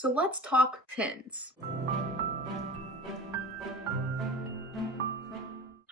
So let's talk pins.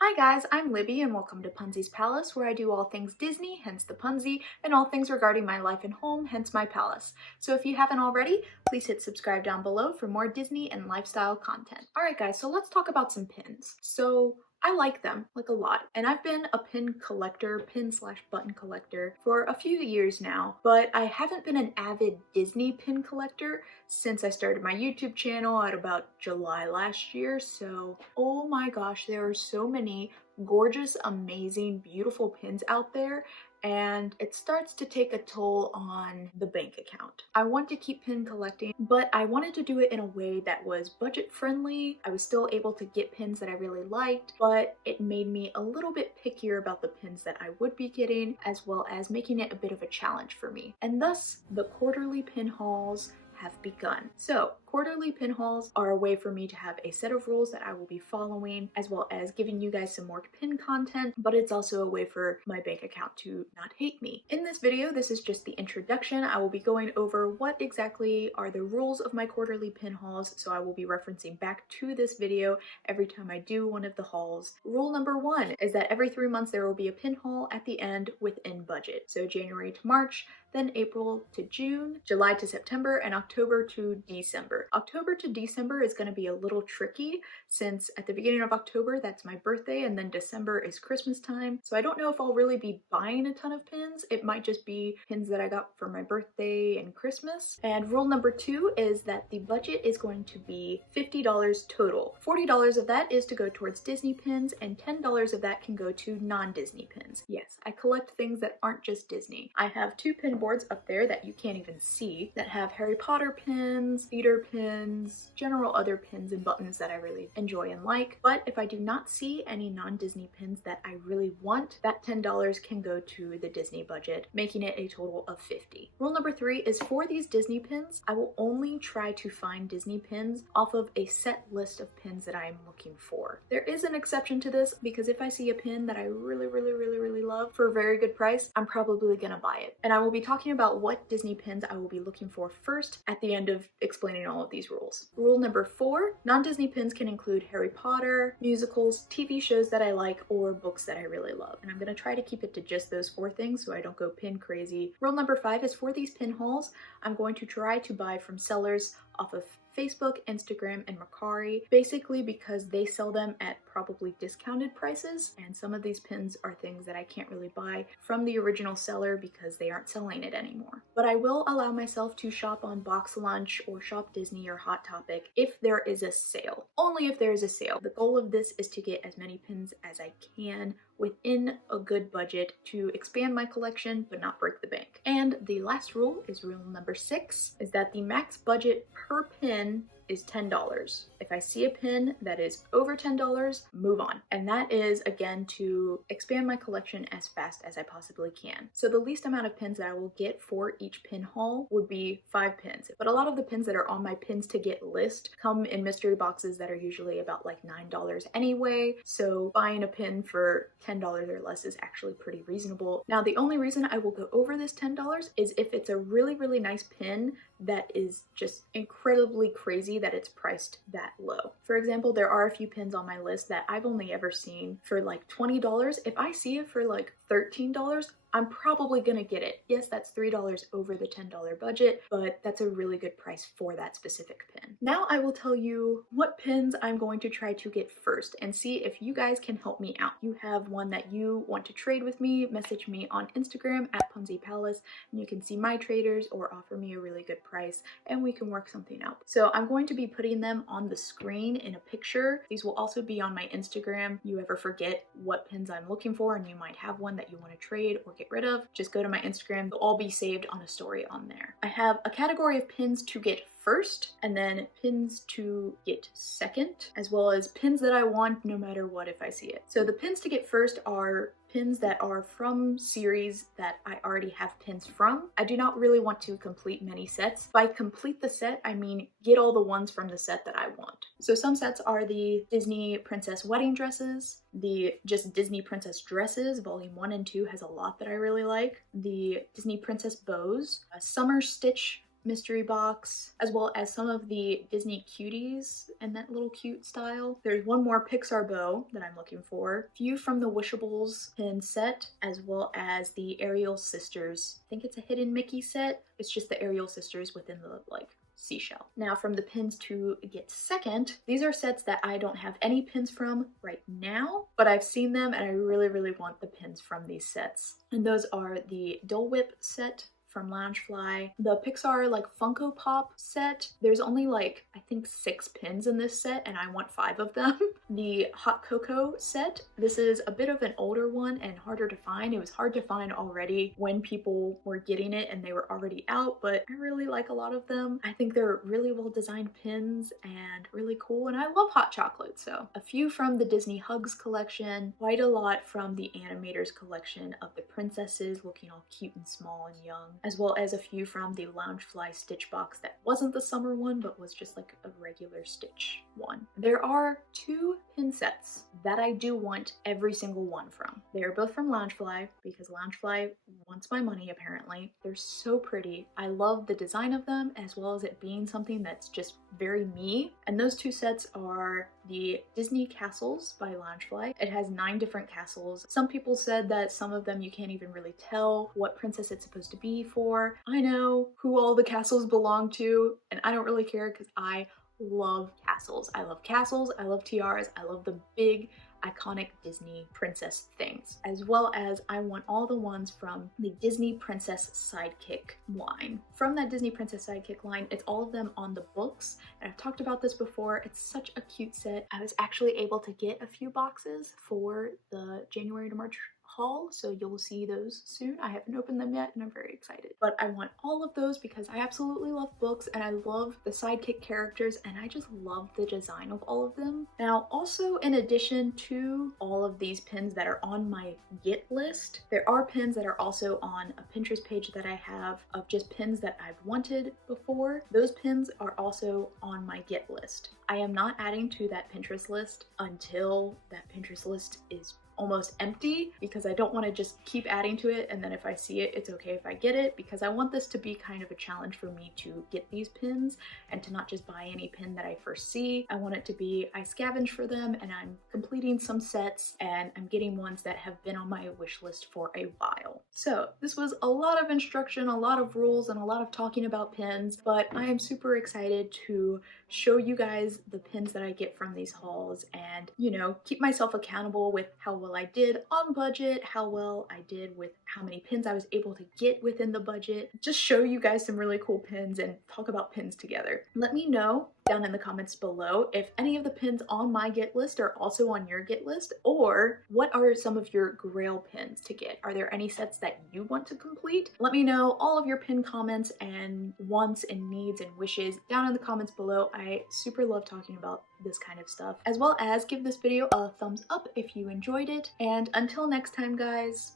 Hi guys, I'm Libby and welcome to Punsy's Palace, where I do all things Disney, hence the Punsy, and all things regarding my life and home, hence my palace. So if you haven't already, please hit subscribe down below for more Disney and lifestyle content. Alright guys, so let's talk about some pins. So I like them, like a lot, and I've been a pin collector, pin/button collector for a few years now, but I haven't been an avid Disney pin collector since I started my YouTube channel at about July last year. So oh my gosh, there are so many gorgeous, amazing, beautiful pins out there, and it starts to take a toll on the bank account. I want to keep pin collecting, but I wanted to do it in a way that was budget friendly. I was still able to get pins that I really liked, but it made me a little bit pickier about the pins that I would be getting, as well as making it a bit of a challenge for me. And thus, the quarterly pin hauls have begun. So quarterly pin hauls are a way for me to have a set of rules that I will be following, as well as giving you guys some more pin content, but it's also a way for my bank account to not hate me. In this video, this is just the introduction. I will be going over what exactly are the rules of my quarterly pin hauls, so I will be referencing back to this video every time I do one of the hauls. Rule number 1 is that every 3 months there will be a pin haul at the end within budget. So January to March, then April to June, July to September, and October to December. October to December is going to be a little tricky since at the beginning of October, that's my birthday, and then December is Christmas time. So I don't know if I'll really be buying a ton of pins. It might just be pins that I got for my birthday and Christmas. And rule number 2 is that the budget is going to be $50 total. $40 of that is to go towards Disney pins, and $10 of that can go to non-Disney pins. Yes, I collect things that aren't just Disney. I have 2 pin boards up there that you can't even see that have Harry Potter pins, theater pins, general other pins and buttons that I really enjoy and like. But if I do not see any non-Disney pins that I really want, that $10 can go to the Disney budget, making it a total of $50. Rule number 3 is for these Disney pins, I will only try to find Disney pins off of a set list of pins that I am looking for. There is an exception to this, because if I see a pin that I really love for a very good price, I'm probably gonna buy it. And I will be talking about what Disney pins I will be looking for first at the end of explaining all of these rules. Rule number 4, non-Disney pins can include Harry Potter, musicals, TV shows that I like, or books that I really love. And I'm gonna try to keep it to just those 4 things so I don't go pin crazy. Rule number 5 is for these pin hauls, I'm going to try to buy from sellers off of Facebook, Instagram, and Mercari, basically because they sell them at probably discounted prices, and some of these pins are things that I can't really buy from the original seller because they aren't selling it anymore. But I will allow myself to shop on Box Lunch or Shop Disney or Hot Topic if there is a sale. Only if there is a sale. The goal of this is to get as many pins as I can within a good budget to expand my collection but not break the bank. And the last rule is rule number 6, is that the max budget per pin is $10. If I see a pin that is over $10, move on. And that is, again, to expand my collection as fast as I possibly can. So the least amount of pins that I will get for each pin haul would be 5 pins. But a lot of the pins that are on my pins to get list come in mystery boxes that are usually about like $9 anyway. So buying a pin for $10 or less is actually pretty reasonable. Now, the only reason I will go over this $10 is if it's a really nice pin that is just incredibly crazy that it's priced that low. For example, there are a few pins on my list that I've only ever seen for like $20. If I see it for like $13, I'm probably gonna get it. Yes, that's $3 over the $10 budget, but that's a really good price for that specific pin. Now I will tell you what pins I'm going to try to get first and see if you guys can help me out. You have one that you want to trade with me, message me on Instagram at Punsy Palace, and you can see my traders or offer me a really good price and we can work something out. So I'm going to be putting them on the screen in a picture. These will also be on my Instagram. You ever forget what pins I'm looking for and you might have one that you want to trade or get rid of, just go to my Instagram. They'll all be saved on a story on there. I have a category of pins to get first, and then pins to get second, as well as pins that I want no matter what if I see it. So the pins to get first are pins that are from series that I already have pins from. I do not really want to complete many sets. By complete the set, I mean get all the ones from the set that I want. So some sets are the Disney Princess wedding dresses, the just Disney Princess dresses, volume 1 and 2 has a lot that I really like, the Disney Princess bows, a summer stitch mystery box, as well as some of the Disney cuties and that little cute style. There's one more Pixar bow that I'm looking for, a few from the Wishables pin set, as well as the Ariel Sisters. I think it's a Hidden Mickey set. It's just the Ariel Sisters within the like seashell. Now from the pins to get second, these are sets that I don't have any pins from right now, but I've seen them and I really want the pins from these sets. And those are the Dole Whip set from Loungefly, the Pixar like Funko Pop set. There's only like I think 6 pins in this set and I want 5 of them. The Hot Cocoa set. This is a bit of an older one and harder to find. It was hard to find already when people were getting it and they were already out, but I really like a lot of them. I think they're really well designed pins and really cool, and I love hot chocolate. So a few from the Disney Hugs collection, quite a lot from the Animators collection of the princesses looking all cute and small and young, as well as a few from the Loungefly Stitch box that wasn't the summer one but was just like a regular Stitch one. There are 2 pin sets that I do want every single one from. They are both from Loungefly because Loungefly wants my money apparently. They're so pretty. I love the design of them as well as it being something that's just very me. And those 2 sets are the Disney Castles by Loungefly. It has 9 different castles. Some people said that some of them you can't even really tell what princess it's supposed to be for. I know who all the castles belong to and I don't really care because I love castles. I love castles, I love tiaras, I love the big iconic Disney princess things, as well as I want all the ones from the Disney Princess Sidekick line. From that Disney Princess Sidekick line, it's all of them on the books, and I've talked about this before. It's such a cute set. I was actually able to get a few boxes for the January to March haul, so you'll see those soon. I haven't opened them yet and I'm very excited. But I want all of those because I absolutely love books and I love the sidekick characters and I just love the design of all of them. Now also, in addition to all of these pins that are on my get list, there are pins that are also on a Pinterest page that I have of just pins that I've wanted before. Those pins are also on my get list. I am not adding to that Pinterest list until that Pinterest list is almost empty because I don't want to just keep adding to it and then if I see it, it's okay if I get it, because I want this to be kind of a challenge for me to get these pins and to not just buy any pin that I first see. I want it to be I scavenge for them and I'm completing some sets and I'm getting ones that have been on my wish list for a while. So this was a lot of instruction, a lot of rules, and a lot of talking about pins, but I am super excited to show you guys the pins that I get from these hauls and, you know, keep myself accountable with how well I did on budget, how well I did with how many pins I was able to get within the budget. Just show you guys some really cool pins and talk about pins together. Let me know down in the comments below if any of the pins on my get list are also on your get list, or what are some of your grail pins to get? Are there any sets that you want to complete? Let me know all of your pin comments and wants and needs and wishes down in the comments below. I super love talking about this kind of stuff, as well as give this video a thumbs up if you enjoyed it. And until next time guys,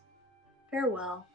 farewell.